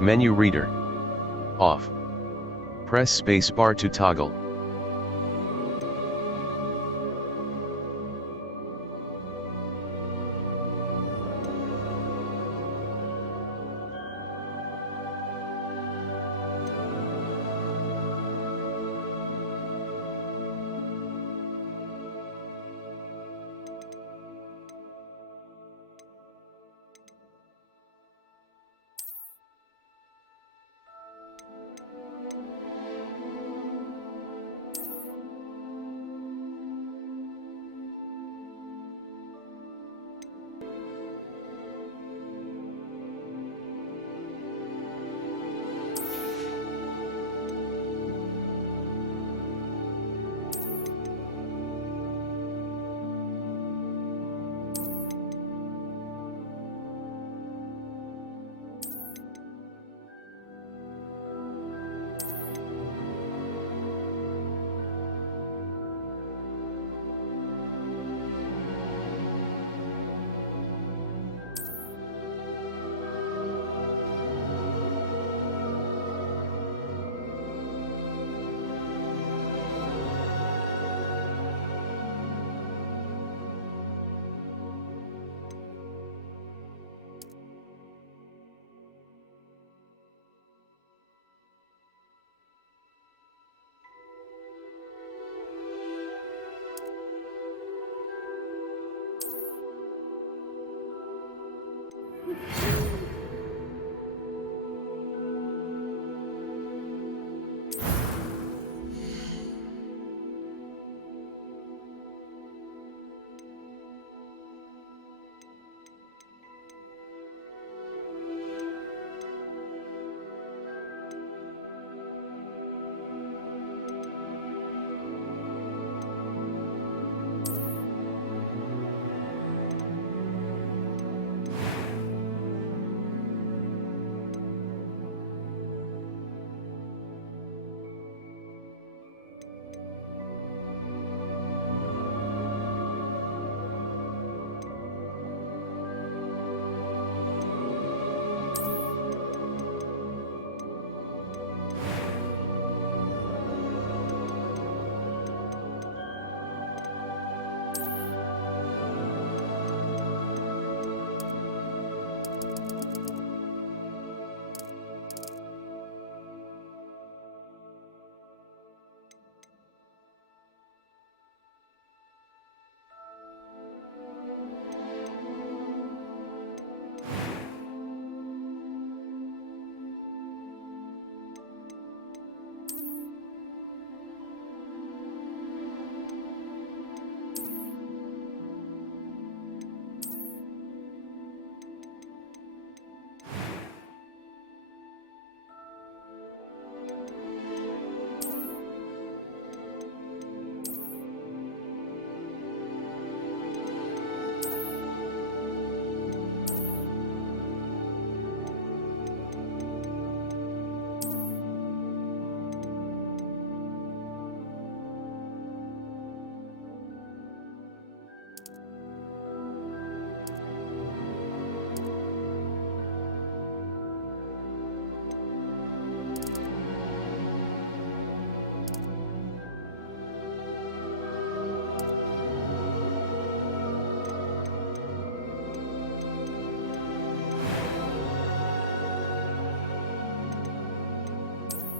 Menu reader. Off. Press spacebar to toggle.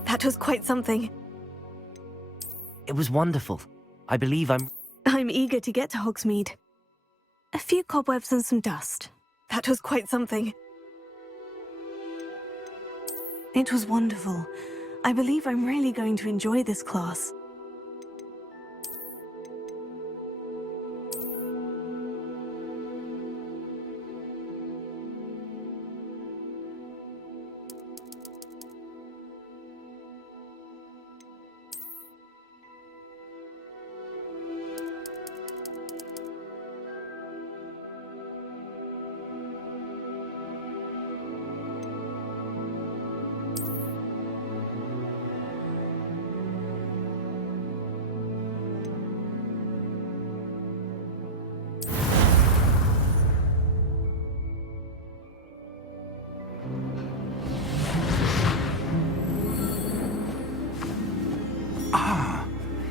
That was quite something. It was wonderful. I believe I'm eager to get to Hogsmeade. A few cobwebs and some dust. That was quite something. It was wonderful. I believe I'm really going to enjoy this class.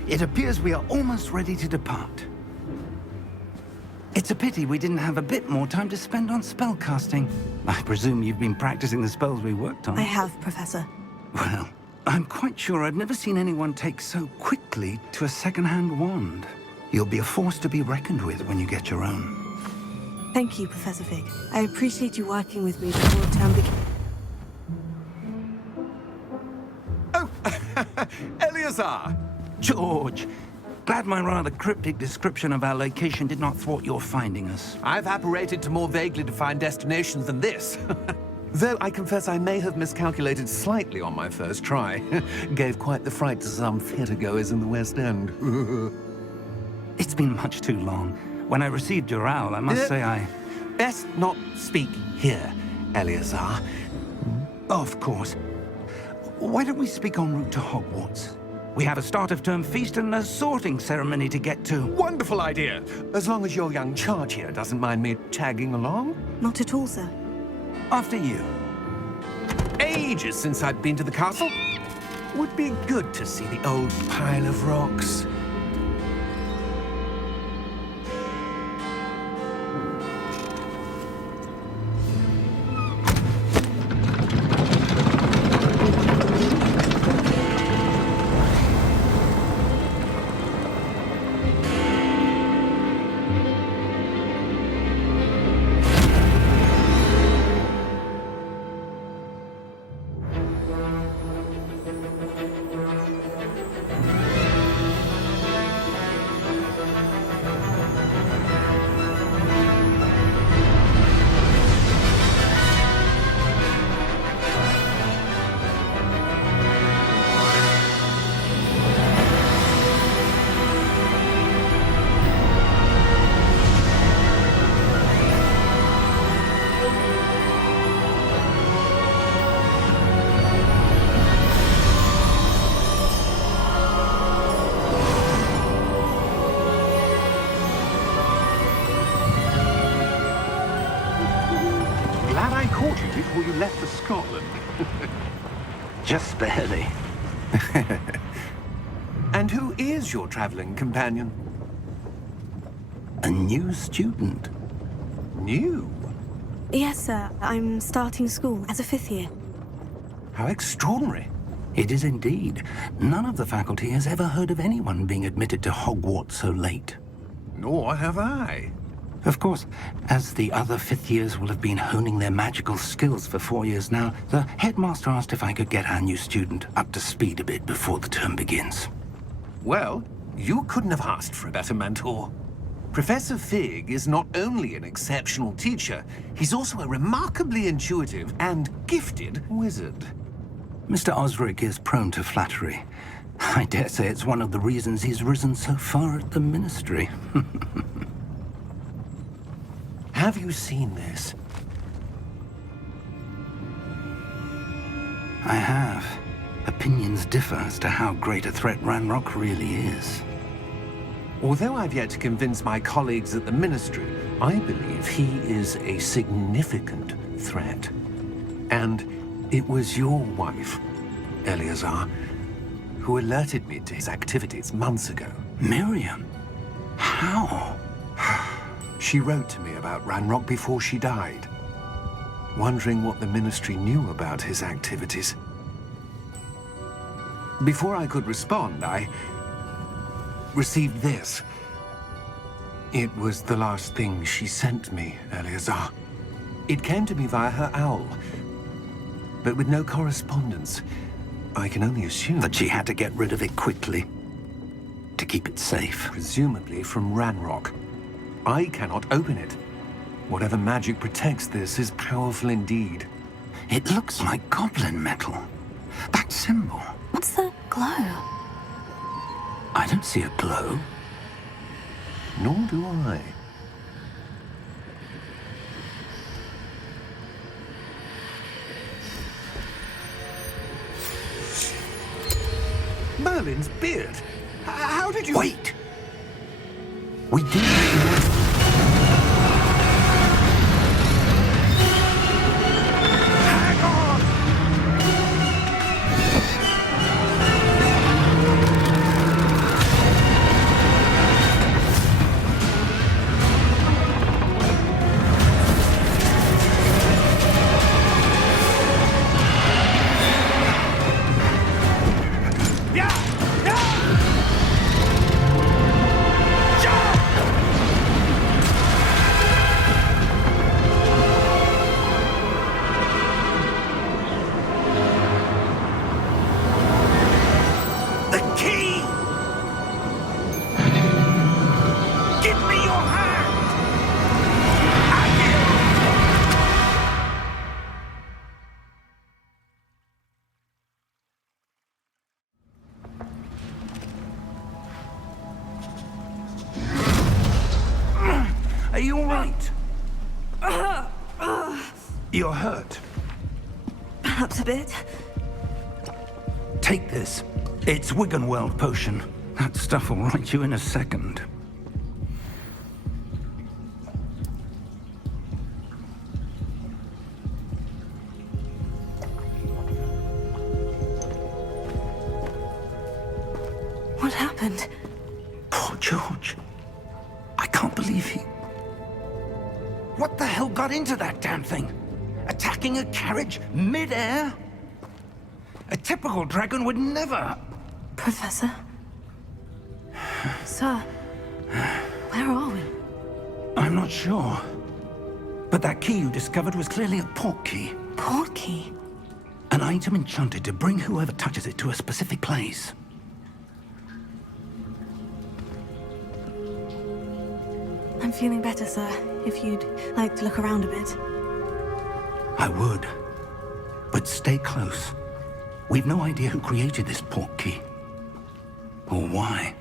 It appears we are almost ready to depart. It's a pity we didn't have a bit more time to spend on spellcasting. I presume you've been practicing the spells we worked on. I have, Professor. Well, I'm quite sure I've never seen anyone take so quickly to a second-hand wand. You'll be a force to be reckoned with when you get your own. Thank you, Professor Fig. I appreciate you working with me before term begins. Oh, Eleazar! George, glad my rather cryptic description of our location did not thwart your finding us. I've apparated to more vaguely defined destinations than this. Though I confess I may have miscalculated slightly on my first try. Gave quite the fright to some theatre-goers in the West End. It's been much too long. When I received your owl, I must say I... Best not speak here, Eleazar. Of course. Why don't we speak en route to Hogwarts? We have a start-of-term feast and a sorting ceremony to get to. Wonderful idea! As long as your young charge here doesn't mind me tagging along. Not at all, sir. After you. Ages since I'd been to the castle. Would be good to see the old pile of rocks. Before you left for Scotland. Just barely. And who is your traveling companion? A new student. New? Yes, sir. I'm starting school as a 5th year. How extraordinary. It is indeed. None of the faculty has ever heard of anyone being admitted to Hogwarts so late. Nor have I. Of course, as the other 5th years will have been honing their magical skills for 4 years now, the headmaster asked if I could get our new student up to speed a bit before the term begins. Well, you couldn't have asked for a better mentor. Professor Fig is not only an exceptional teacher, he's also a remarkably intuitive and gifted wizard. Mr. Osric is prone to flattery. I dare say it's one of the reasons he's risen so far at the Ministry. Have you seen this? I have. Opinions differ as to how great a threat Ranrock really is. Although I've yet to convince my colleagues at the Ministry, I believe he is a significant threat. And it was your wife, Eleazar, who alerted me to his activities months ago. Miriam? How? She wrote to me about Ranrock before she died, wondering what the Ministry knew about his activities. Before I could respond, I received this. It was the last thing she sent me, Eleazar. It came to me via her owl, but with no correspondence. I can only assume That she had to get rid of it quickly, to keep it safe. presumably from Ranrock. I cannot open it. Whatever magic protects this is powerful indeed. It looks like goblin metal. That symbol. What's the glow? I don't see a glow. Nor do I. Merlin's beard. How did you... Wait! We do. Hang on! Are you all right? You're hurt. Perhaps a bit. Take this. It's Wiggenweld potion. That stuff will right you in a second. What happened? Poor George. I can't believe he... What the hell got into that damn thing? Attacking a carriage mid-air? A typical dragon would never... Professor? Sir, where are we? I'm not sure. But that key you discovered was clearly a portkey. Portkey? An item enchanted to bring whoever touches it to a specific place. I'm feeling better, sir. If you'd like to look around a bit. I would. But stay close. We've no idea who created this portkey. Or why.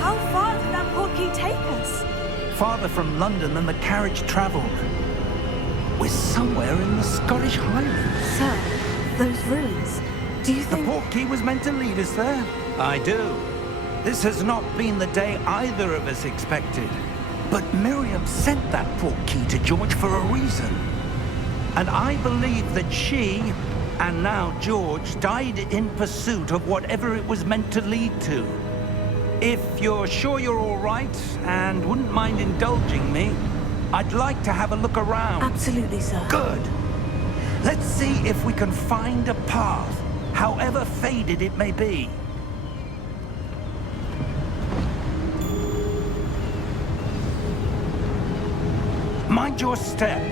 How far did that portkey take us? Farther from London than the carriage traveled. We're somewhere in the Scottish Highlands. Sir, those ruins. Do you The think... portkey was meant to lead us there? I do. This has not been the day either of us expected. But Miriam sent that portkey to George for a reason. And I believe that she, and now George, died in pursuit of whatever it was meant to lead to. If you're sure you're all right, and wouldn't mind indulging me, I'd like to have a look around. Absolutely, sir. Good. Let's see if we can find a path, however faded it may be. Mind your step.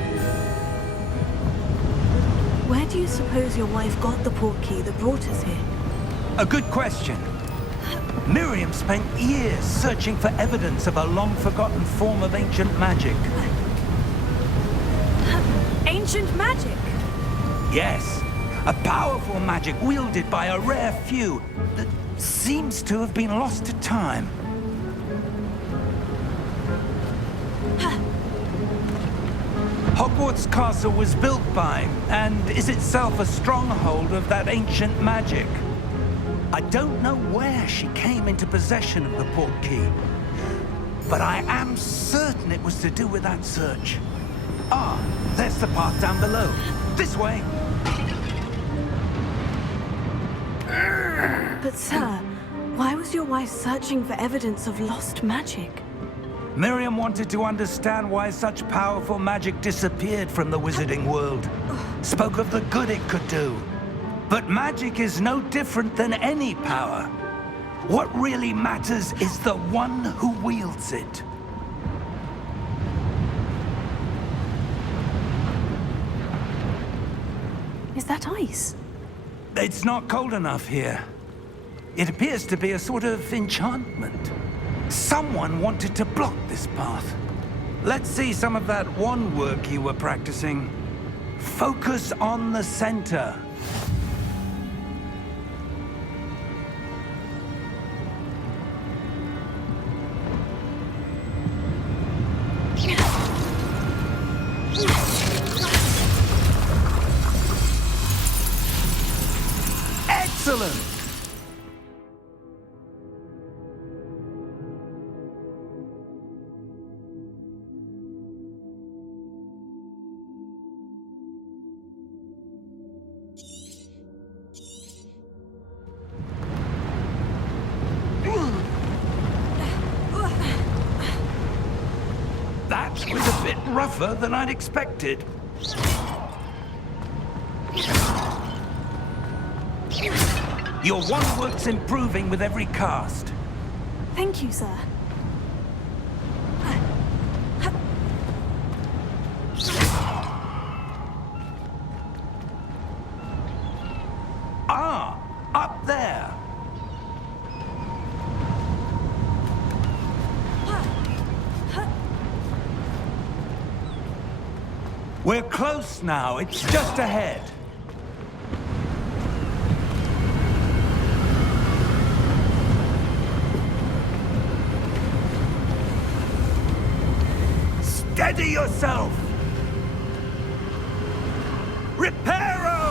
Where do you suppose your wife got the portkey that brought us here? A good question. Miriam spent years searching for evidence of a long-forgotten form of ancient magic. Ancient magic? Yes, a powerful magic wielded by a rare few that seems to have been lost to time. Hogwarts Castle was built by, and is itself a stronghold of that ancient magic. I don't know where she came into possession of the portkey, but I am certain it was to do with that search. Ah, there's the path down below. This way. But sir, why was your wife searching for evidence of lost magic? Miriam wanted to understand why such powerful magic disappeared from the wizarding world. Spoke of the good it could do. But magic is no different than any power. What really matters is the one who wields it. Is that ice? It's not cold enough here. It appears to be a sort of enchantment. Someone wanted to block this path. Let's see some of that wand work you were practicing. Focus on the center. Excellent! That was a bit rougher than I'd expected. Your wand work's improving with every cast. Thank you, sir. Ah, up there. We're close now. It's just ahead. Steady yourself! Reparo!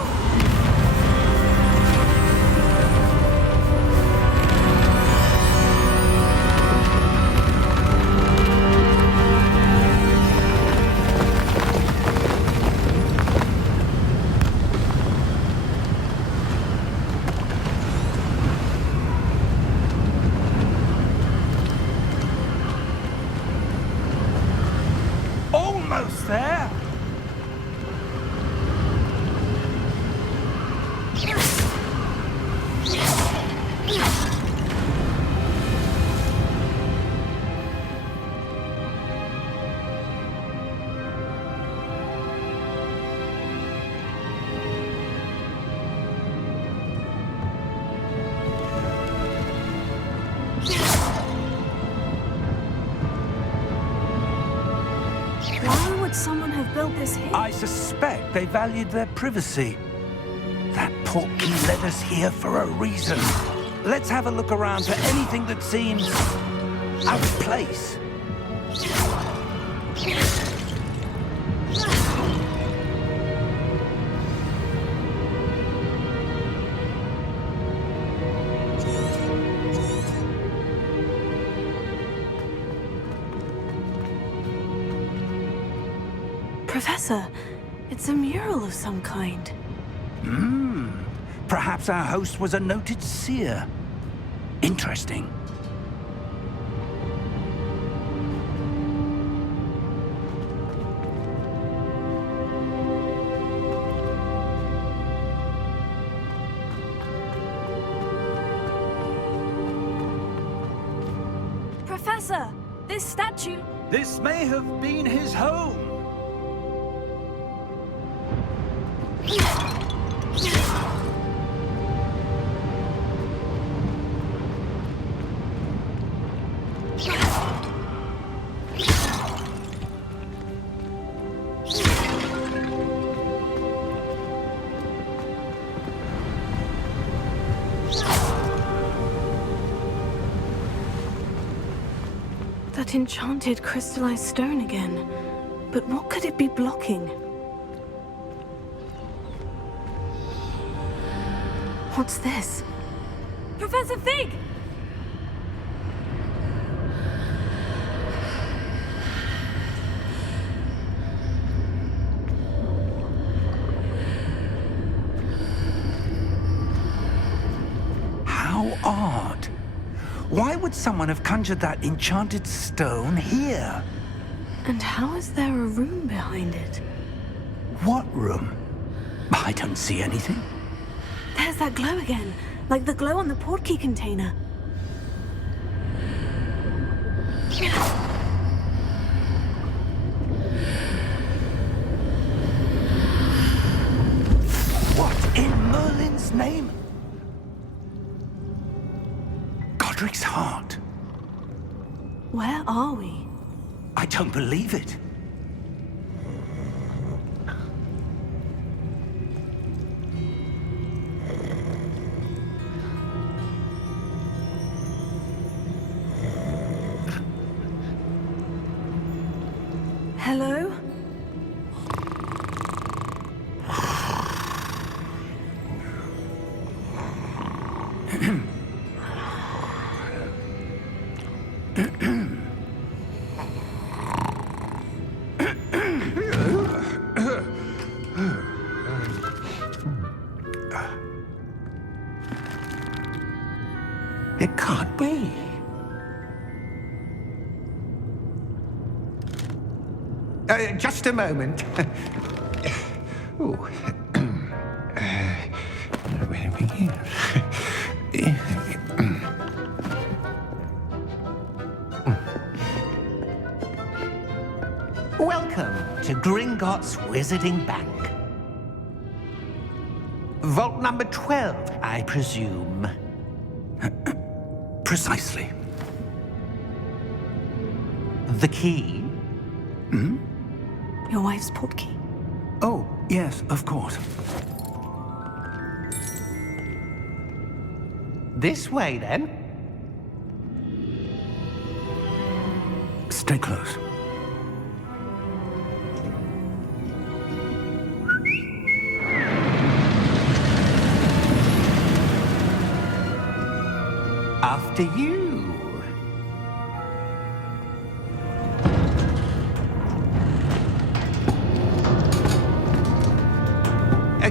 Almost there! Why would someone have built this here? I suspect they valued their privacy. That Portkey led us here for a reason. Let's have a look around for anything that seems out of place. Professor, it's a mural of some kind. Perhaps our host was a noted seer. Interesting. Professor, this statue... This may have been his home. That enchanted crystallized stone again. But what could it be blocking? What's this? Professor Fig! How odd. Why would someone have conjured that enchanted stone here? And how is there a room behind it? What room? I don't see anything. There's that glow again, like the glow on the Portkey container. What in Merlin's name? Godric's heart. Where are we? I don't believe it. Hello? It can't be. Just a moment. Ooh. Where do we begin? Welcome to Gringotts Wizarding Bank. Vault number 12, I presume. Precisely. The key? Your wife's Portkey. Oh, yes, of course. This way, then. Stay close. After you.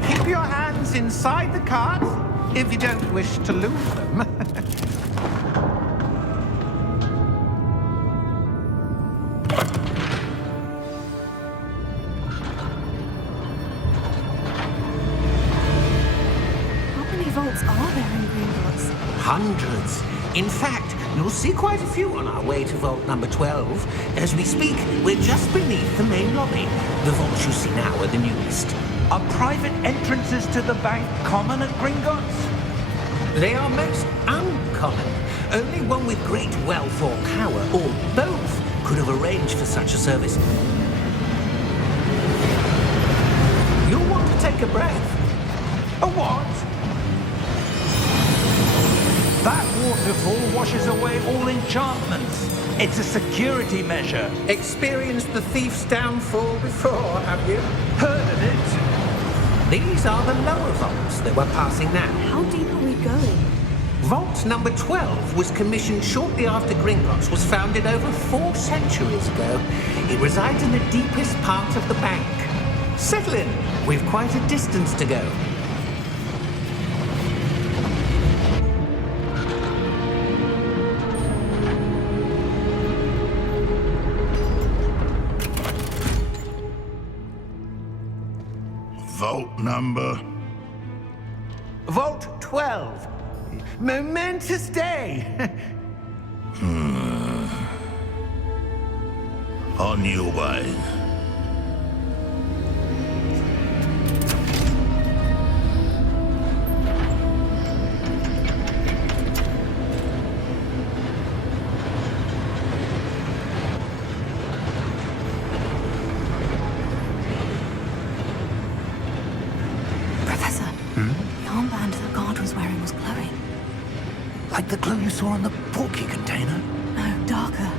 Keep your hands inside the cart if you don't wish to lose them. How many vaults are there in Gringotts? Hundreds. In fact, you'll see quite a few on our way to vault number 12. As we speak, we're just beneath the main lobby. The vaults you see now are the newest. Are private entrances to the bank common at Gringotts? They are most uncommon. Only one with great wealth or power, or both, could have arranged for such a service. You'll want to take a breath. A what? That waterfall washes away all enchantments. It's a security measure. Experienced the thief's downfall before, have you? Heard of it? These are the lower vaults that we're passing now. How deep are we going? Vault number 12 was commissioned shortly after Gringotts was founded over 4 centuries ago. It resides in the deepest part of the bank. Settle in. We've quite a distance to go. Vault number? Vault 12. Momentous day. On your way. Professor, the armband the guard was wearing was glowing. Like the glow you saw on the Portkey container? No, darker.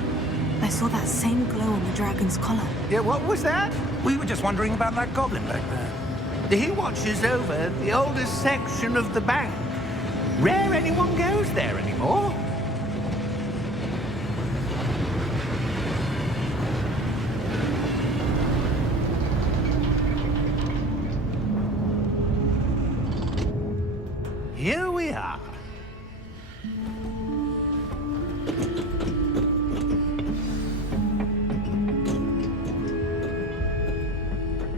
I saw that same glow on the dragon's collar. Yeah, what was that? We were just wondering about that goblin back there. He watches over the oldest section of the bank. Rare anyone goes there anymore. Here we are.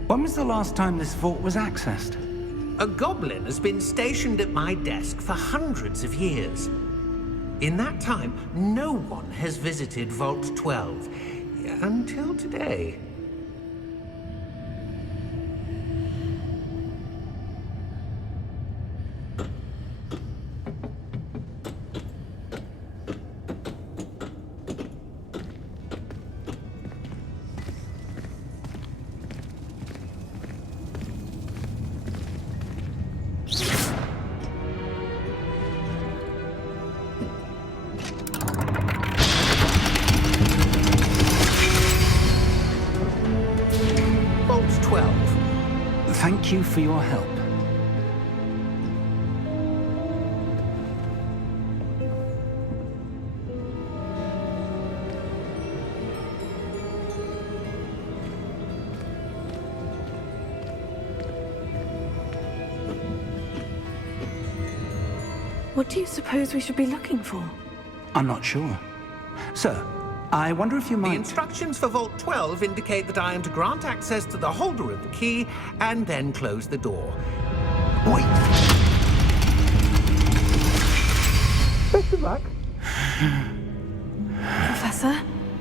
When was the last time this vault was accessed? A goblin has been stationed at my desk for hundreds of years. In that time, no one has visited Vault 12 until today. Vault 12. Thank you for your help. What do you suppose we should be looking for? I'm not sure. Sir, I wonder if you The might... instructions for Vault 12 indicate that I am to grant access to the holder of the key and then close the door. Wait! Best of luck. Professor?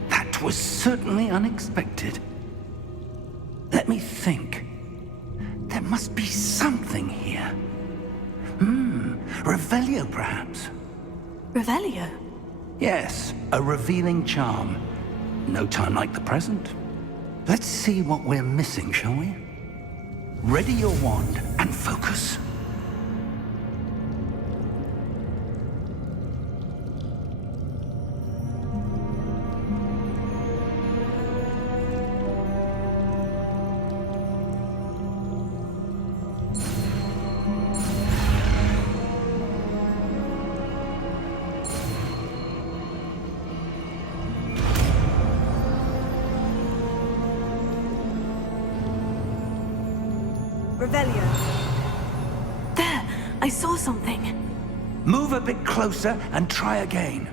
That was certainly unexpected. Let me think. There must be something here. Revelio, perhaps? Revelio? Yes, a revealing charm. No time like the present. Let's see what we're missing, shall we? Ready your wand and focus. Revelio. There! I saw something. Move a bit closer and try again.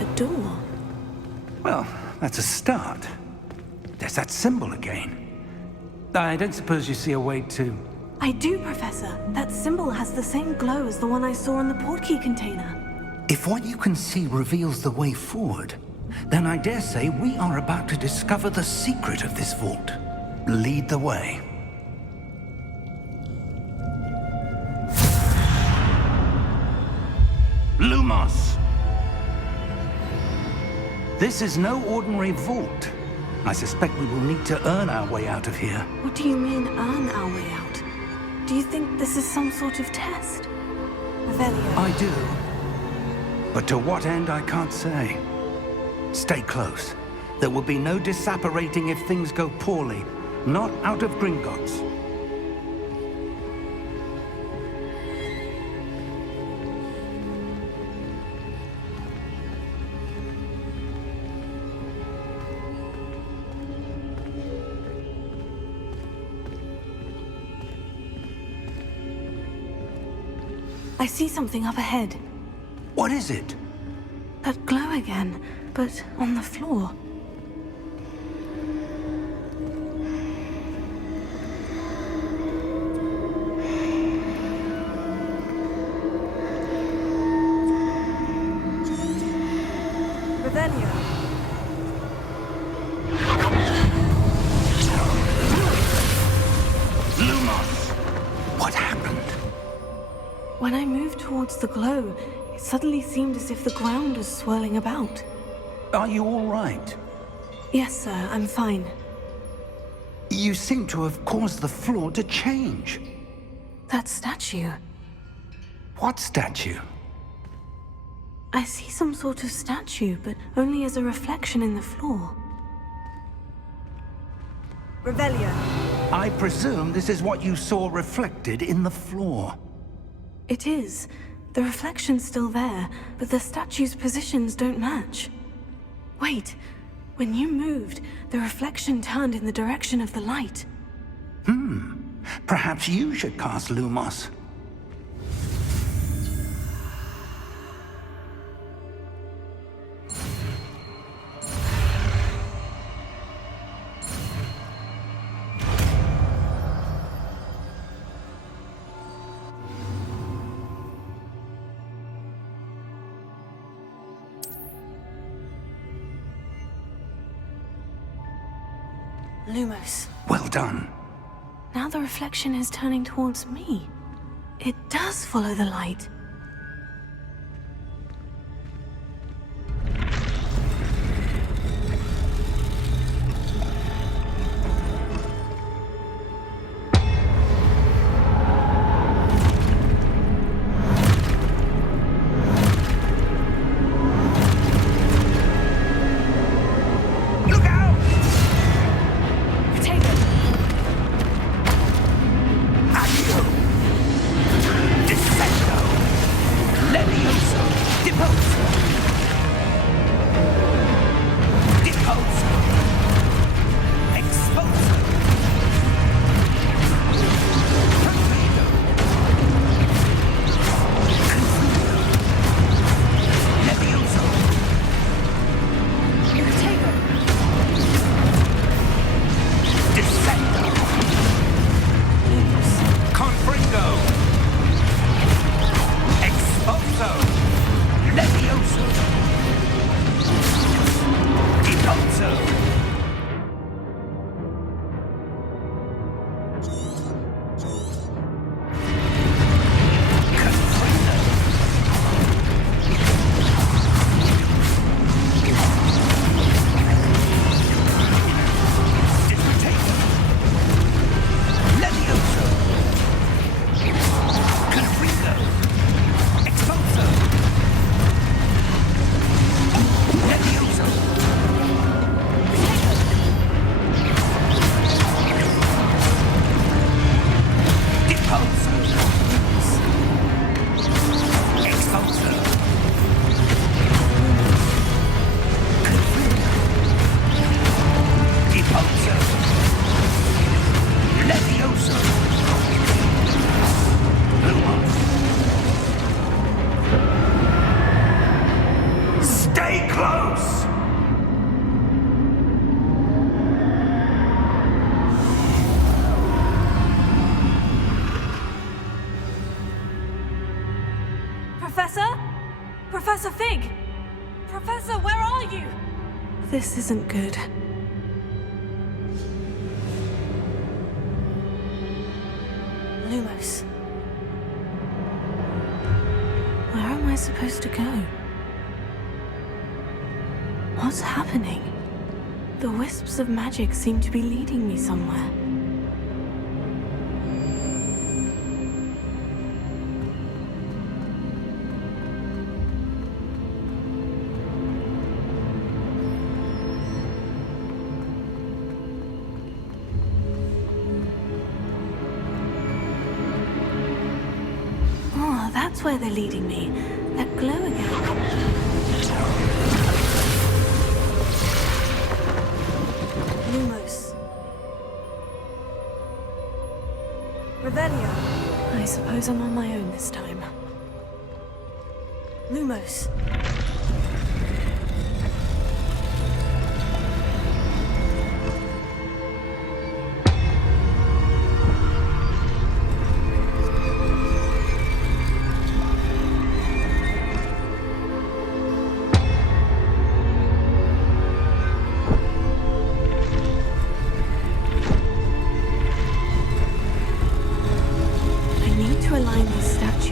A door. Well, that's a start. There's that symbol again. I don't suppose you see a way to... I do, Professor. That symbol has the same glow as the one I saw in the Portkey container. If what you can see reveals the way forward, then I dare say we are about to discover the secret of this vault. Lead the way. Lumos! This is no ordinary vault. I suspect we will need to earn our way out of here. What do you mean, earn our way out? Do you think this is some sort of test? Revelio. I do. But to what end, I can't say. Stay close. There will be no disapparating if things go poorly. Not out of Gringotts. I see something up ahead. What is it? That glow again, but on the floor. Revelio. Lumos! What happened? When I moved towards the glow, it suddenly seemed as if the ground was swirling about. Are you all right? Yes, sir, I'm fine. You seem to have caused the floor to change. That statue. What statue? I see some sort of statue, but only as a reflection in the floor. Revelio. I presume this is what you saw reflected in the floor. It is. The reflection's still there, but the statue's positions don't match. Wait. When you moved, the reflection turned in the direction of the light. Perhaps you should cast Lumos. Lumos. Well done. Now the reflection is turning towards me. It does follow the light. Descendo! Professor? Professor Fig! Professor, where are you? This isn't good. Lumos. Where am I supposed to go? What's happening? The wisps of magic seem to be leading me somewhere. Oh, that's where they're leading me. That glow again. Lumos. Revelio. I suppose I'm on my own this time. Lumos.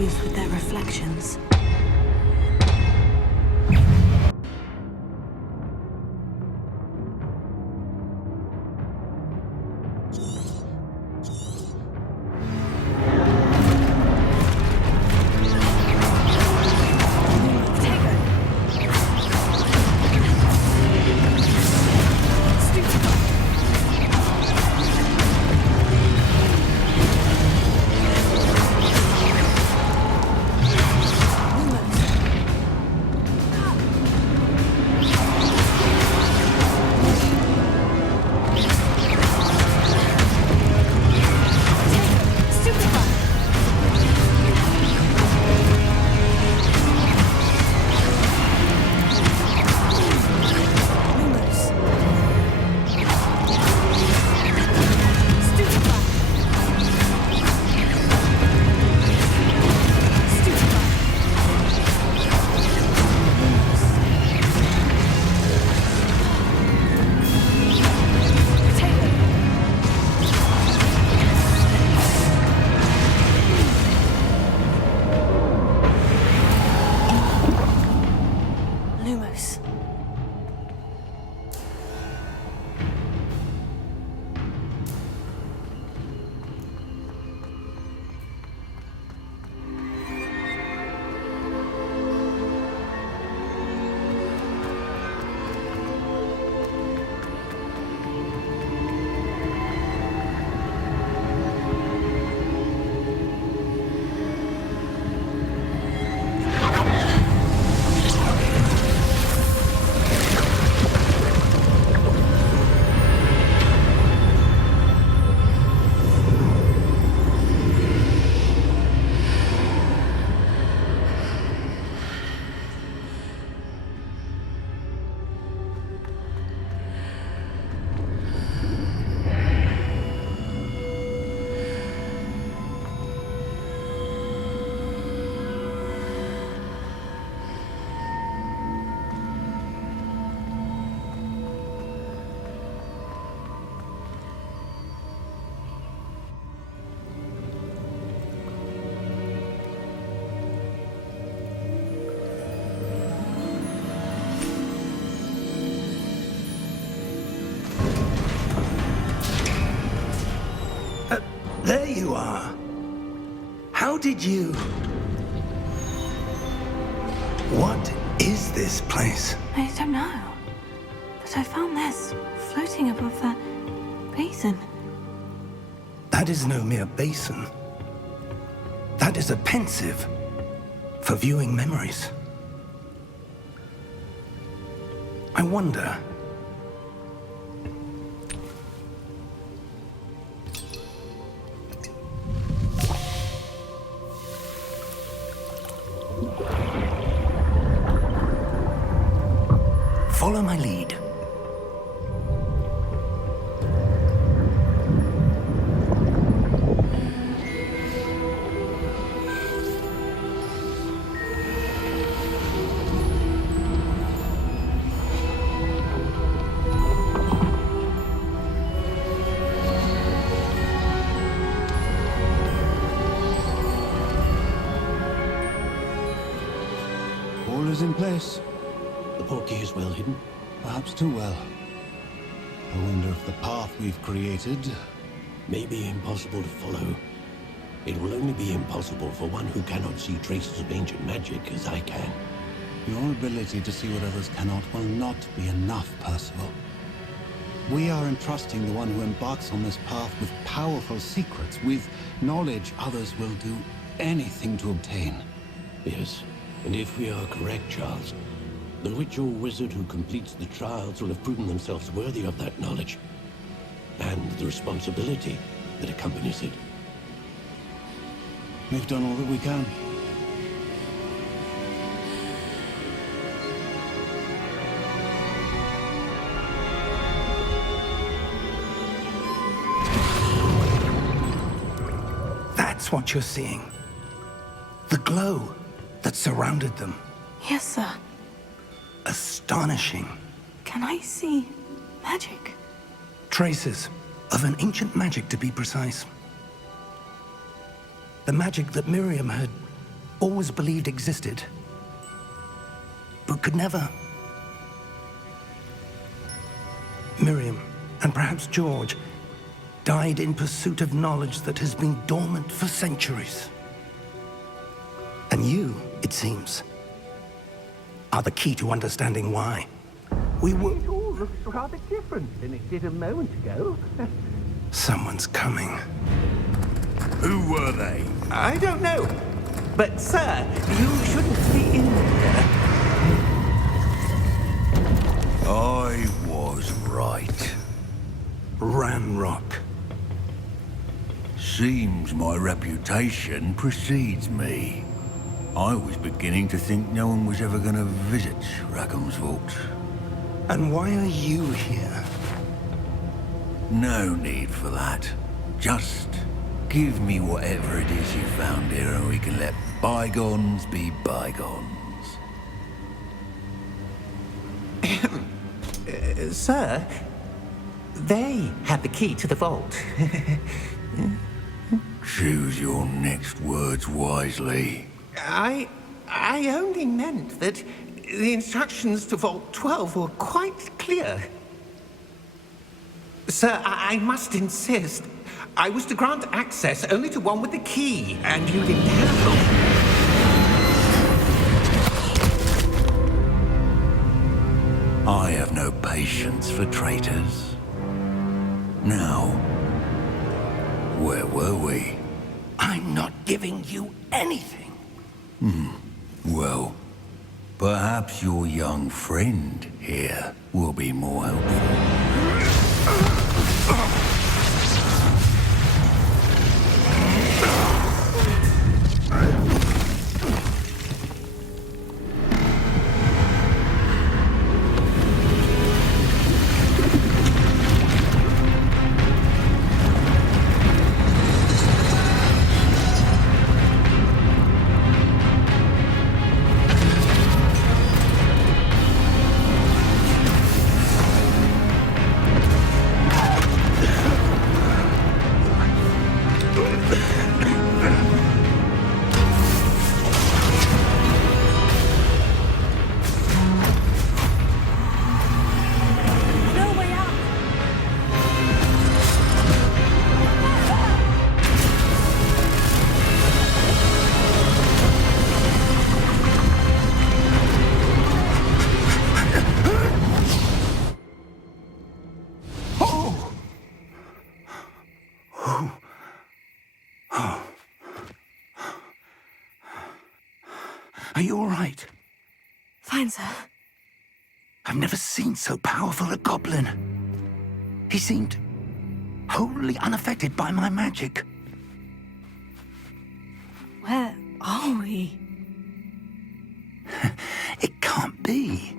With their reflections. There you are. How did you... What is this place? I don't know. But I found this floating above that basin. That is no mere basin. That is a pensive for viewing memories. I wonder... Follow my lead. is in place. The Portkey is well hidden. Perhaps too well. I wonder if the path we've created... May be impossible to follow. It will only be impossible for one who cannot see traces of ancient magic as I can. Your ability to see what others cannot will not be enough, Percival. We are entrusting the one who embarks on this path with powerful secrets, with knowledge others will do anything to obtain. Yes, and if we are correct, Charles, the witch or wizard who completes the trials will have proven themselves worthy of that knowledge, and the responsibility that accompanies it. We've done all that we can. That's what you're seeing. The glow that surrounded them. Yes, sir. Astonishing. Can I see magic? Traces of an ancient magic, to be precise. The magic that Miriam had always believed existed, but could never. Miriam, and perhaps George, died in pursuit of knowledge that has been dormant for centuries. And you, it seems, are the key to understanding why. We were... It all looks rather different than it did a moment ago. Someone's coming. Who were they? I don't know. But, sir, you shouldn't be in here. I was right. Ranrock. Seems my reputation precedes me. I was beginning to think no one was ever going to visit Rackham's vault. And why are you here? No need for that. Just give me whatever it is you found here and we can let bygones be bygones. Sir, they had the key to the vault. Choose your next words wisely. I only meant that the instructions to Vault 12 were quite clear. Sir, I must insist. I was to grant access only to one with the key, and you didn't have them. I have no patience for traitors. Now, where were we? I'm not giving you anything. Well, perhaps your young friend here will be more helpful. Are you all right? Fine, sir. I've never seen so powerful a goblin. He seemed wholly unaffected by my magic. Where are we? It can't be.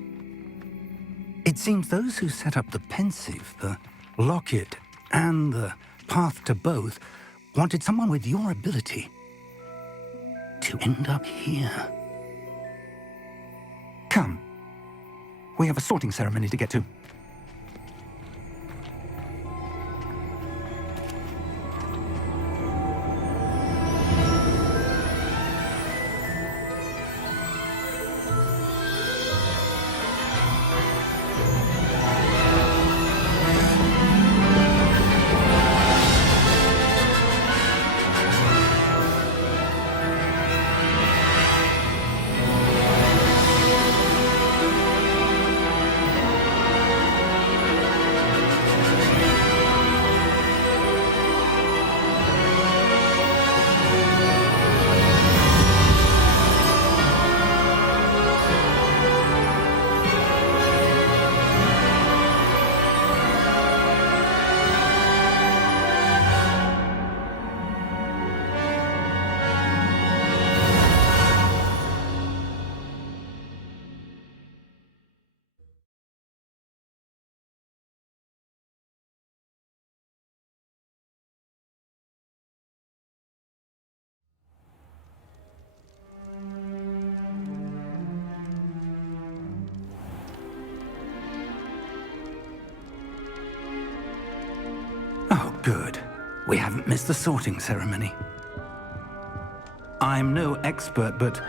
It seems those who set up the pensive, the locket, and the path to both wanted someone with your ability to end up here. Come. We have a sorting ceremony to get to. We haven't missed the sorting ceremony. I'm no expert, but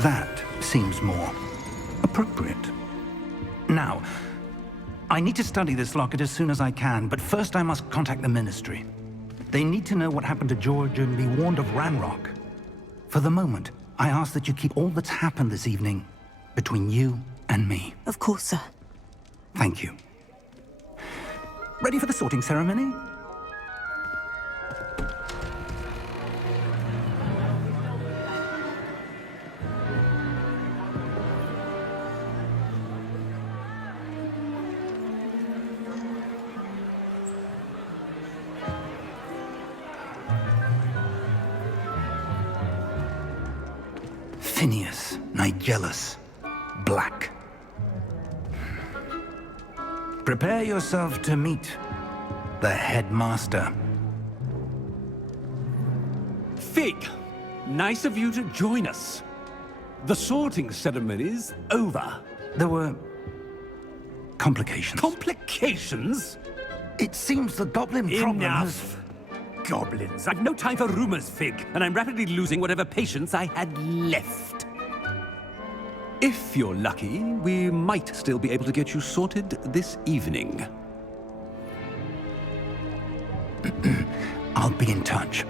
that seems more appropriate. Now, I need to study this locket as soon as I can, but first I must contact the Ministry. They need to know what happened to George and be warned of Ranrock. For the moment, I ask that you keep all that's happened this evening between you and me. Of course, sir. Thank you. Ready for the sorting ceremony? Phineas, Nigellus, Black. Prepare yourself to meet the headmaster. Fig, nice of you to join us. The sorting ceremony's over. There were complications. Complications? It seems the goblin problem has... Enough! Goblins. I've no time for rumors, Fig, and I'm rapidly losing whatever patience I had left. If you're lucky, we might still be able to get you sorted this evening. I'll be in touch.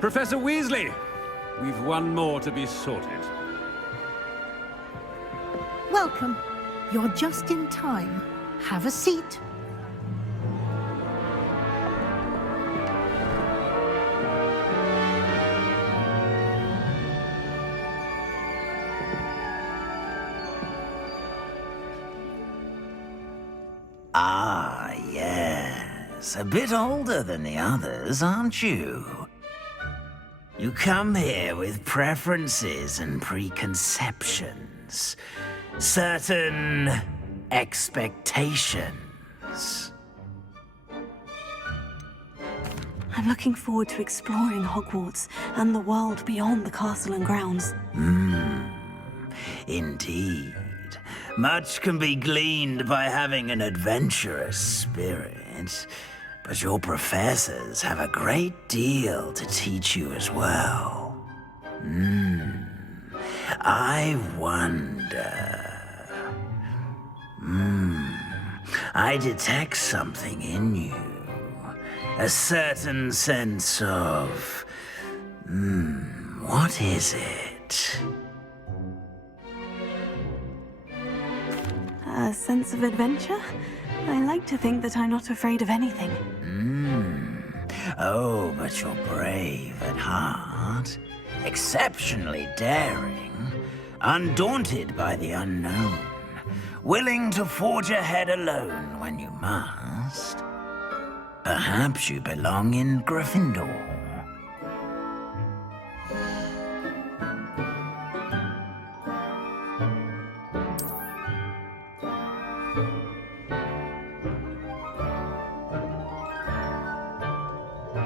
Professor Weasley, we've one more to be sorted. Welcome. You're just in time. Have a seat. Ah, yes. A bit older than the others, aren't you? You come here with preferences and preconceptions. Certain expectations. I'm looking forward to exploring Hogwarts and the world beyond the castle and grounds. Indeed. Much can be gleaned by having an adventurous spirit, but your professors have a great deal to teach you as well. I wonder... I detect something in you. A certain sense of... what is it? A sense of adventure? I like to think that I'm not afraid of anything. Oh, but you're brave at heart. Exceptionally daring. Undaunted by the unknown. Willing to forge ahead alone when you must. Perhaps you belong in Gryffindor.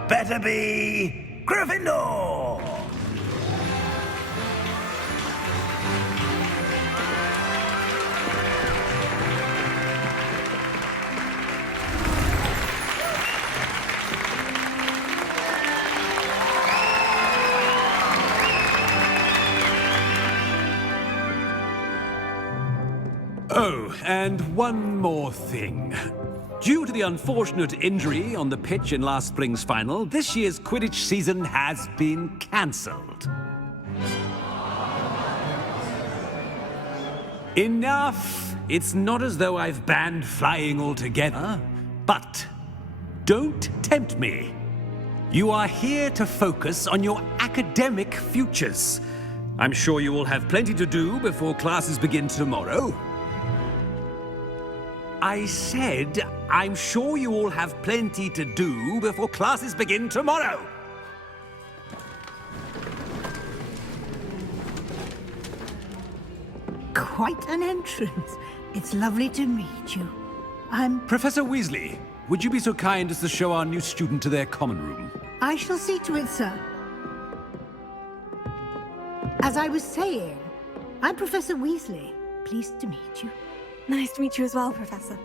Better be Gryffindor! Oh, and one more thing. Due to the unfortunate injury on the pitch in last spring's final, this year's Quidditch season has been cancelled. Enough! It's not as though I've banned flying altogether, but don't tempt me. You are here to focus on your academic futures. I'm sure you will have plenty to do before classes begin tomorrow. I said, I'm sure you all have plenty to do before classes begin tomorrow. Quite an entrance. It's lovely to meet you. I'm... Professor Weasley, would you be so kind as to show our new student to their common room? I shall see to it, sir. As I was saying, I'm Professor Weasley. Pleased to meet you. Nice to meet you as well, Professor.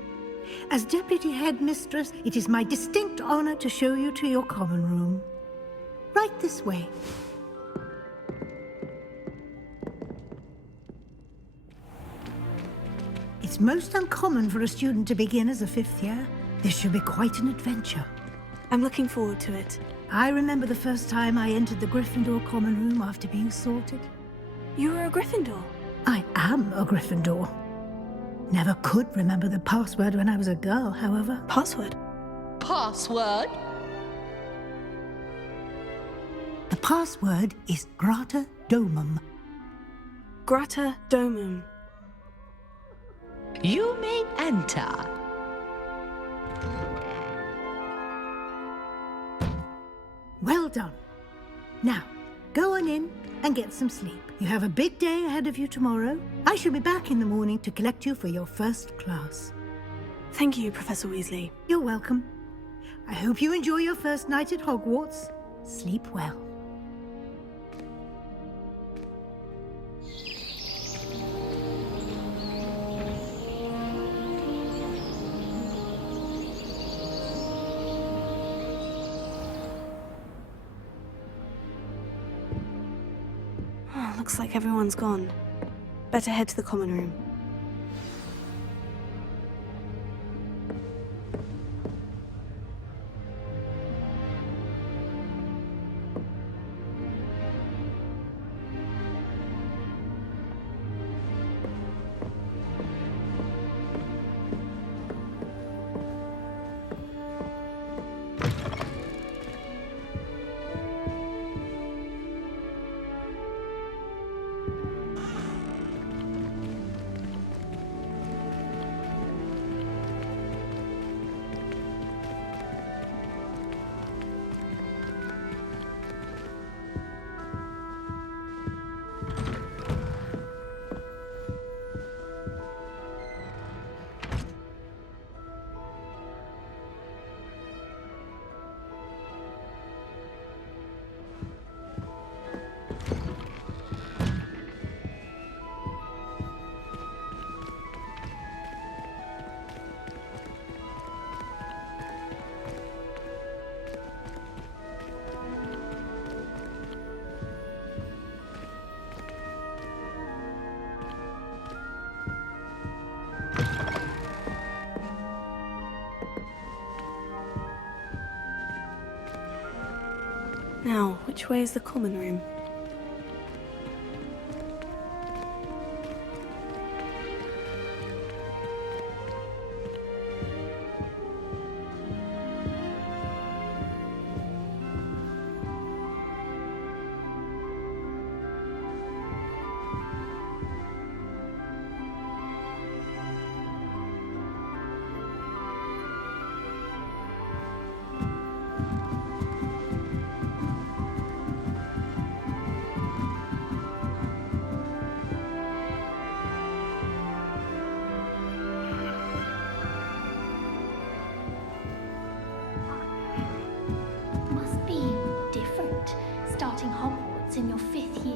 As Deputy Headmistress, it is my distinct honor to show you to your common room. Right this way. It's most uncommon for a student to begin as a 5th year. This should be quite an adventure. I'm looking forward to it. I remember the first time I entered the Gryffindor common room after being sorted. You were a Gryffindor? I am a Gryffindor. Never could remember the password when I was a girl, however. Password? Password? The password is Grata Domum. Grata Domum. You may enter. Well done. Now, go on in and get some sleep. You have a big day ahead of you tomorrow. I shall be back in the morning to collect you for your first class. Thank you, Professor Weasley. You're welcome. I hope you enjoy your first night at Hogwarts. Sleep well. Looks like everyone's gone. Better head to the common room. Now, which way is the common room? Must be different, starting Hogwarts in your 5th year.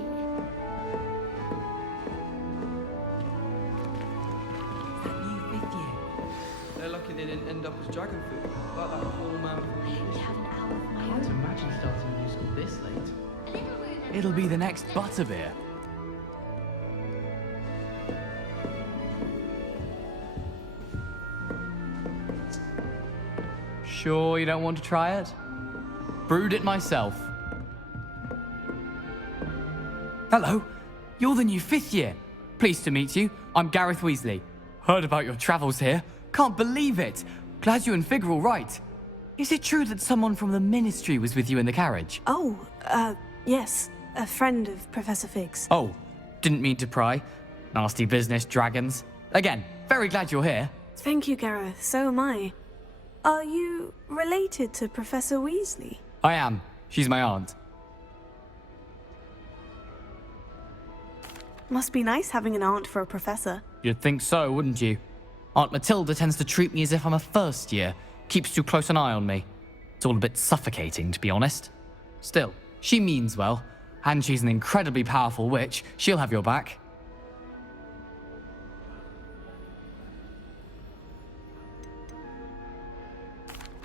That new 5th year. They're lucky they didn't end up as dragon food, like that poor man from the You have an hour of my I can't own. imagine starting a new school this late. It'll be the next Butterbeer. Sure you don't want to try it? Brewed it myself. Hello, you're the new 5th year. Pleased to meet you. I'm Gareth Weasley. Heard about your travels here. Can't believe it. Glad you and Fig are all right. Is it true that someone from the Ministry was with you in the carriage? Oh, yes. A friend of Professor Fig's. Oh, didn't mean to pry. Nasty business, dragons. Again, very glad you're here. Thank you, Gareth. So am I. Are you related to Professor Weasley? I am. She's my aunt. Must be nice having an aunt for a professor. You'd think so, wouldn't you? Aunt Matilda tends to treat me as if I'm a first year, Keeps too close an eye on me. It's all a bit suffocating, to be honest. Still, she means well, and she's an incredibly powerful witch. She'll have your back.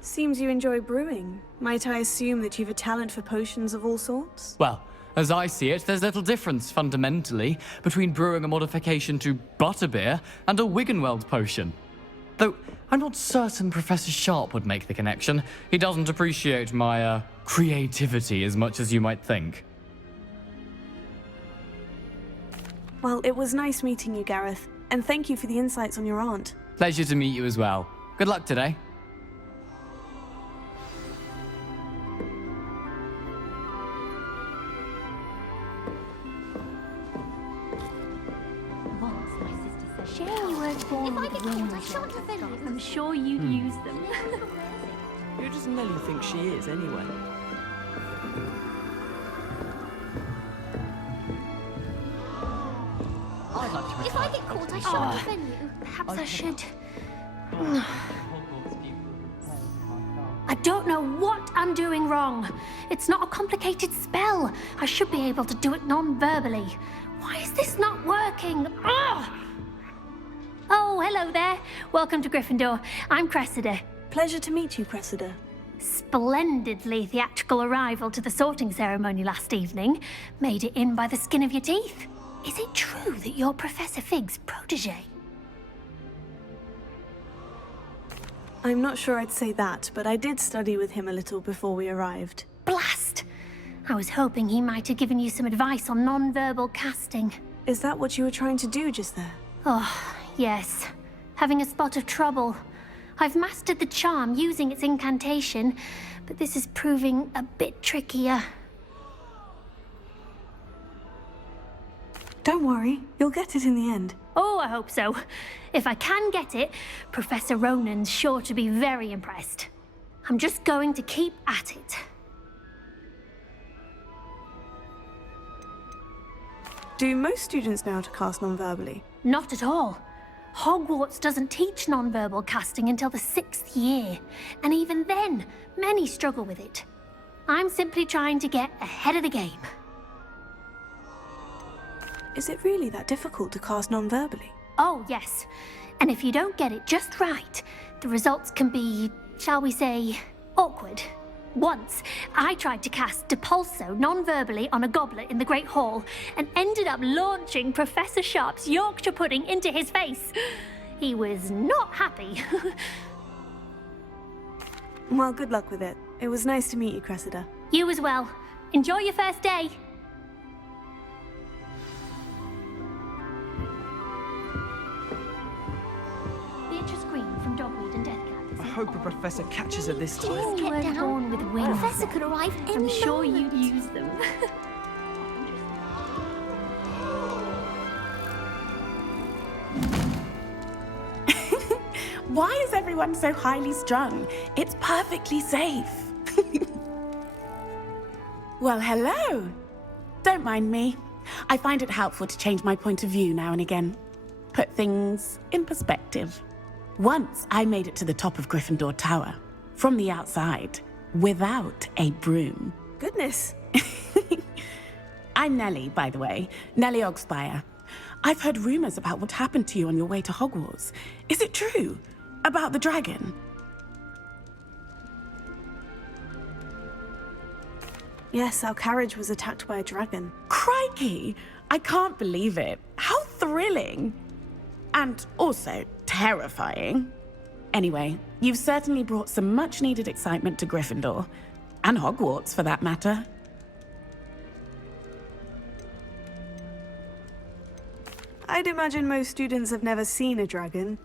Seems you enjoy brewing. Might I assume that you've a talent for potions of all sorts? Well, as I see it, there's little difference, fundamentally, between brewing a modification to butterbeer and a Wiggenweld potion. Though, I'm not certain Professor Sharp would make the connection. He doesn't appreciate my, creativity as much as you might think. Well, it was nice meeting you, Gareth. And thank you for the insights on your aunt. Pleasure to meet you as well. Good luck today. Shame you weren't born with wings. I'm sure you'd use them. Who does Nelly think she is, anyway? If I get caught, I shan't defend you. Perhaps I should. I don't know what I'm doing wrong. It's not a complicated spell. I should be able to do it non-verbally. Why is this not working? Ugh! Oh, hello there. Welcome to Gryffindor. I'm Cressida. Pleasure to meet you, Cressida. Splendidly theatrical arrival to the sorting ceremony last evening. Made it in by the skin of your teeth. Is it true that you're Professor Fig's protege? I'm not sure I'd say that, but I did study with him a little before we arrived. Blast! I was hoping he might have given you some advice on non-verbal casting. Is that what you were trying to do just there? Oh, yes. Having a spot of trouble. I've mastered the charm using its incantation, but this is proving a bit trickier. Don't worry, you'll get it in the end. Oh, I hope so. If I can get it, Professor Ronan's sure to be very impressed. I'm just going to keep at it. Do most students know how to cast non-verbally? Not at all. Hogwarts doesn't teach non-verbal casting until the 6th year, and even then, many struggle with it. I'm simply trying to get ahead of the game. Is it really that difficult to cast non-verbally? Oh, yes. And if you don't get it just right, the results can be, shall we say, awkward. Once, I tried to cast Depulso non-verbally on a goblet in the Great Hall and ended up launching Professor Sharp's Yorkshire pudding into his face. He was not happy. Well, good luck with it. It was nice to meet you, Cressida. You as well. Enjoy your first day. Beatrice Green from Dogweed and Deathcat. I hope a professor catches her this time. You weren't born with wings. Professor could arrive any I'm sure you'd use them. Why is everyone so highly strung? It's perfectly safe. Well, hello. Don't mind me. I find it helpful to change my point of view now and again. Put things in perspective. Once I made it to the top of Gryffindor Tower, from the outside, without a broom. Goodness. I'm Nellie, by the way. Nellie Ogspire. I've heard rumors about what happened to you on your way to Hogwarts. Is it true? About the dragon? Yes, our carriage was attacked by a dragon. Crikey! I can't believe it. How thrilling! And also terrifying. Anyway, you've certainly brought some much-needed excitement to Gryffindor. And Hogwarts, for that matter. I'd imagine most students have never seen a dragon.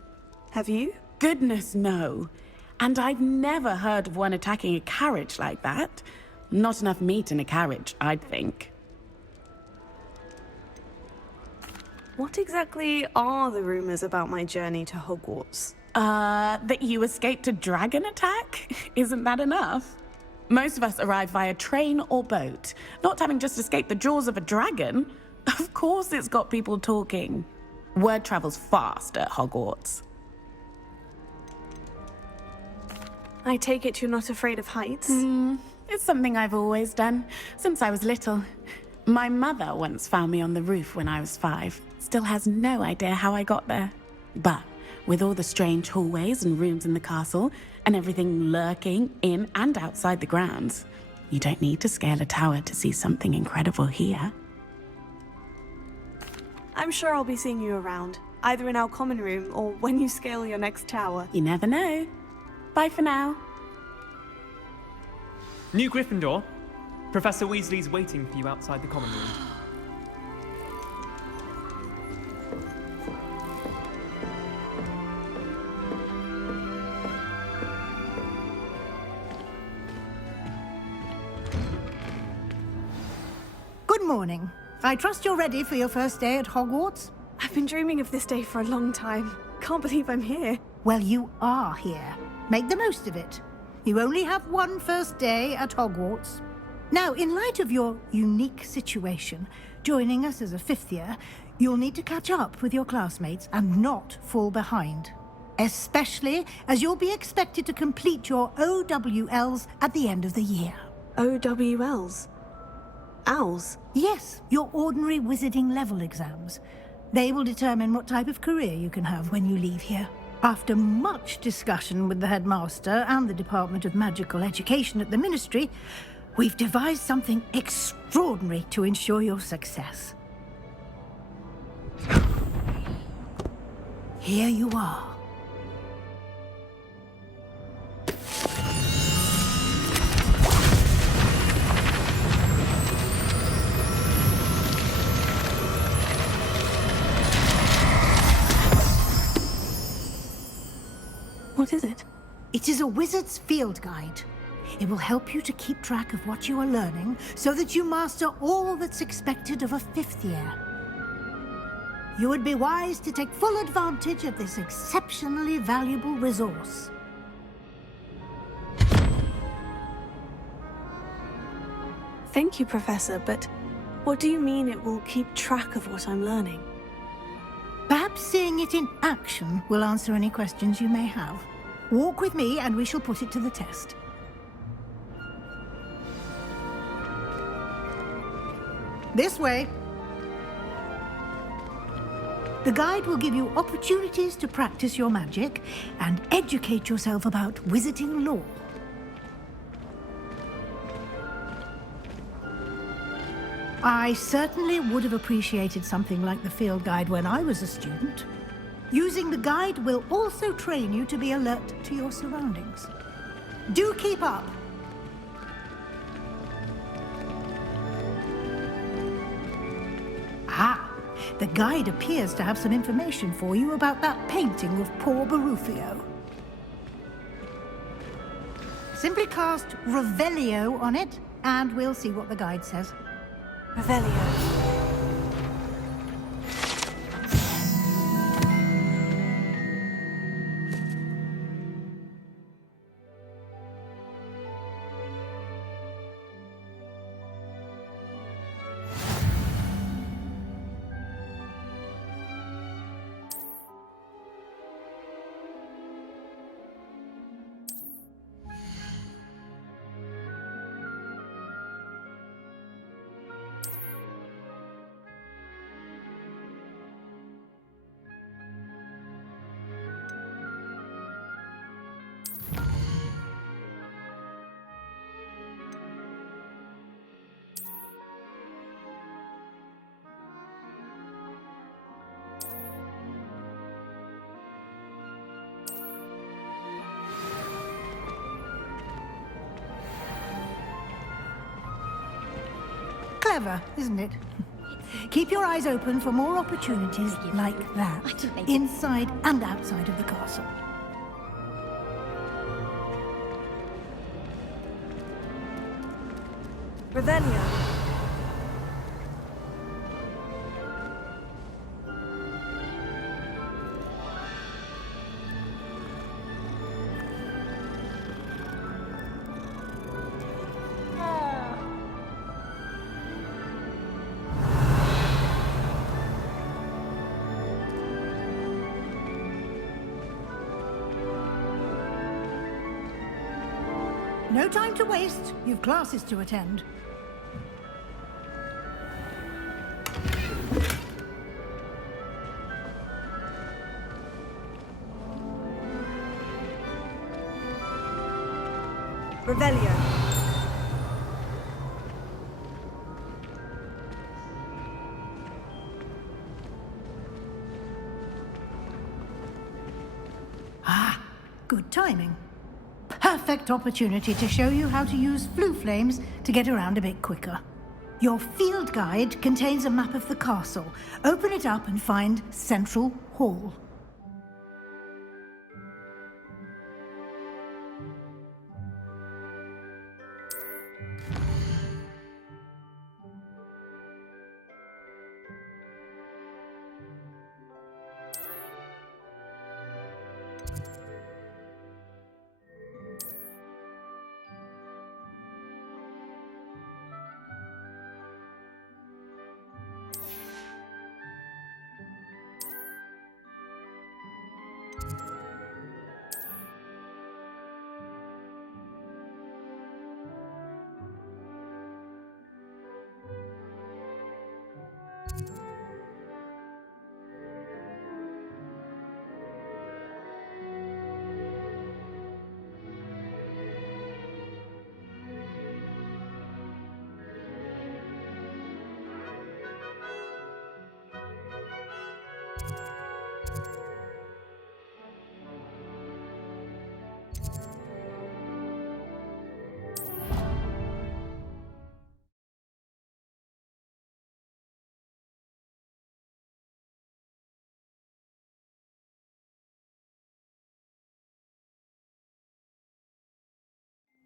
Have you? Goodness, no. And I've never heard of one attacking a carriage like that. Not enough meat in a carriage, I'd think. What exactly are the rumors about my journey to Hogwarts? That you escaped a dragon attack? Isn't that enough? Most of us arrive via train or boat, not having just escaped the jaws of a dragon. Of course it's got people talking. Word travels fast at Hogwarts. I take it you're not afraid of heights? It's something I've always done, since I was little. My mother once found me on the roof when I was 5. Still has no idea how I got there. But with all the strange hallways and rooms in the castle, and everything lurking in and outside the grounds, you don't need to scale a tower to see something incredible here. I'm sure I'll be seeing you around, either in our common room or when you scale your next tower. You never know. Bye for now. New Gryffindor. Professor Weasley's waiting for you outside the common room. Good morning. I trust you're ready for your first day at Hogwarts? I've been dreaming of this day for a long time. Can't believe I'm here. Well, you are here. Make the most of it. You only have one first day at Hogwarts. Now, in light of your unique situation, joining us as a 5th year, you'll need to catch up with your classmates and not fall behind. Especially as you'll be expected to complete your OWLs at the end of the year. OWLs? Owls? Yes, your ordinary wizarding level exams. They will determine what type of career you can have when you leave here. After much discussion with the headmaster and the Department of Magical Education at the Ministry, we've devised something extraordinary to ensure your success. Here you are. What is it? It is a wizard's field guide. It will help you to keep track of what you are learning so that you master all that's expected of a 5th year. You would be wise to take full advantage of this exceptionally valuable resource. Thank you, Professor, but what do you mean it will keep track of what I'm learning? Perhaps seeing it in action will answer any questions you may have. Walk with me and we shall put it to the test. This way. The guide will give you opportunities to practice your magic and educate yourself about wizarding lore. I certainly would have appreciated something like the field guide when I was a student. Using the guide will also train you to be alert to your surroundings. Do keep up! Ah, the guide appears to have some information for you about that painting of poor Barufio. Simply cast Revelio on it, and we'll see what the guide says. Revelio. Clever, isn't it? Keep your eyes open for more opportunities like that, inside and outside of the castle. Revelio. no time to waste. You've classes to attend. Revelio. Ah, good timing. Perfect opportunity to show you how to use Floo Flames to get around a bit quicker. Your field guide contains a map of the castle. Open it up and find Central Hall.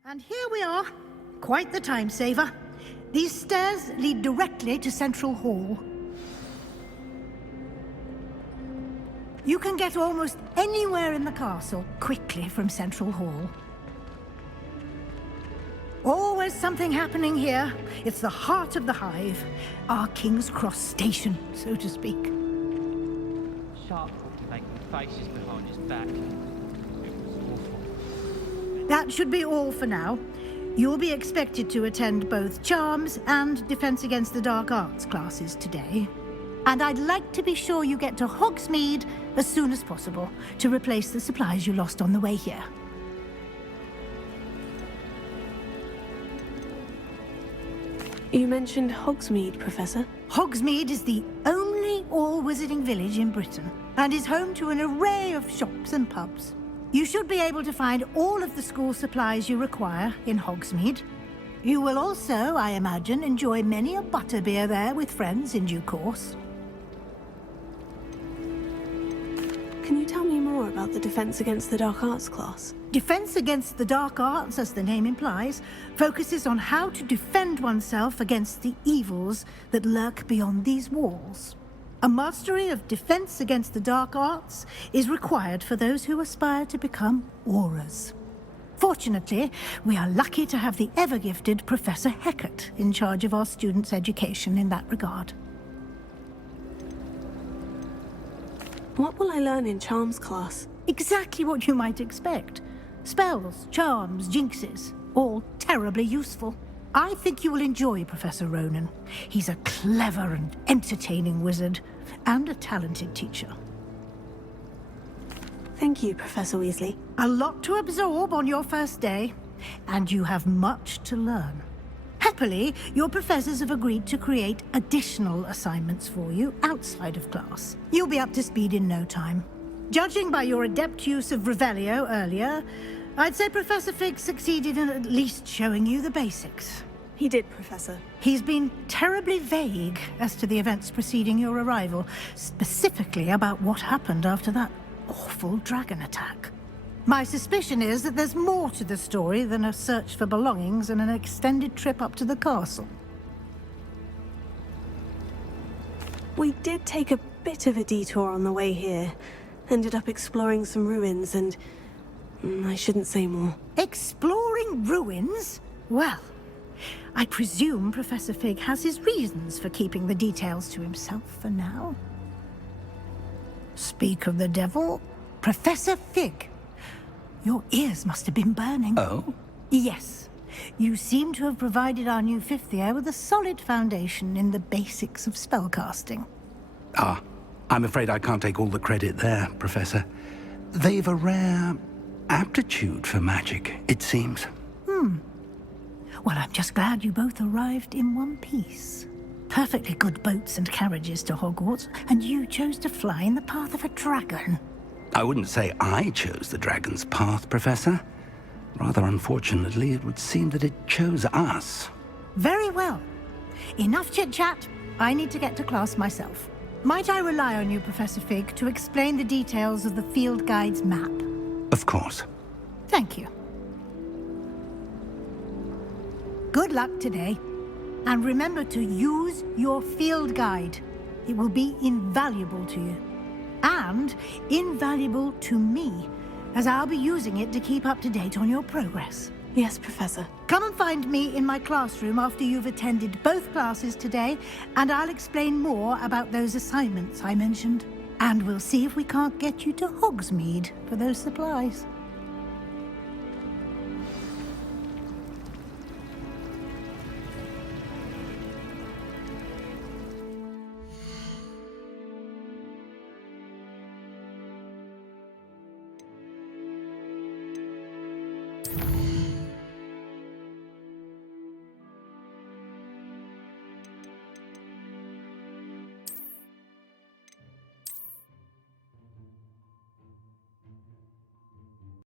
And here we are. Quite the time saver. These stairs lead directly to Central Hall. You can get almost anywhere in the castle quickly from Central Hall. Always something happening here. It's the heart of the hive. Our King's Cross station, so to speak. Sharp making faces behind his back. It was awful. That should be all for now. You'll be expected to attend both Charms and Defense Against the Dark Arts classes today. And I'd like to be sure you get to Hogsmeade as soon as possible to replace the supplies you lost on the way here. You mentioned Hogsmeade, Professor. Hogsmeade is the only all-wizarding village in Britain and is home to an array of shops and pubs. You should be able to find all of the school supplies you require in Hogsmeade. You will also, I imagine, enjoy many a butterbeer there with friends in due course. Can you tell me more about the Defense Against the Dark Arts class? Defense Against the Dark Arts, as the name implies, focuses on how to defend oneself against the evils that lurk beyond these walls. A mastery of Defense Against the Dark Arts is required for those who aspire to become Aurors. Fortunately, we are lucky to have the ever-gifted Professor Hecat in charge of our students' education in that regard. What will I learn in Charms class? Exactly what you might expect. Spells, charms, jinxes, all terribly useful. I think you will enjoy Professor Ronan. He's a clever and entertaining wizard, and a talented teacher. Thank you, Professor Weasley. A lot to absorb on your first day, and you have much to learn. Happily, your professors have agreed to create additional assignments for you outside of class. You'll be up to speed in no time. Judging by your adept use of Revelio earlier, I'd say Professor Fig succeeded in at least showing you the basics. He did, Professor. He's been terribly vague as to the events preceding your arrival, specifically about what happened after that awful dragon attack. My suspicion is that there's more to the story than a search for belongings and an extended trip up to the castle. We did take a bit of a detour on the way here. Ended up exploring some ruins and... I shouldn't say more. Exploring ruins? Well, I presume Professor Fig has his reasons for keeping the details to himself for now. Speak of the devil, Professor Fig. Your ears must have been burning. Oh? Yes. You seem to have provided our new fifth year with a solid foundation in the basics of spellcasting. Ah, I'm afraid I can't take all the credit there, Professor. They've a rare aptitude for magic, it seems. Well, I'm just glad you both arrived in one piece. Perfectly good boats and carriages to Hogwarts, and you chose to fly in the path of a dragon. I wouldn't say I chose the dragon's path, Professor. Rather unfortunately, it would seem that it chose us. Very well. Enough chit-chat. I need to get to class myself. Might I rely on you, Professor Fig, to explain the details of the field guide's map? Of course. Thank you. Good luck today. And remember to use your field guide. It will be invaluable to you. And invaluable to me, as I'll be using it to keep up to date on your progress. Yes, Professor. Come and find me in my classroom after you've attended both classes today, and I'll explain more about those assignments I mentioned. And we'll see if we can't get you to Hogsmeade for those supplies.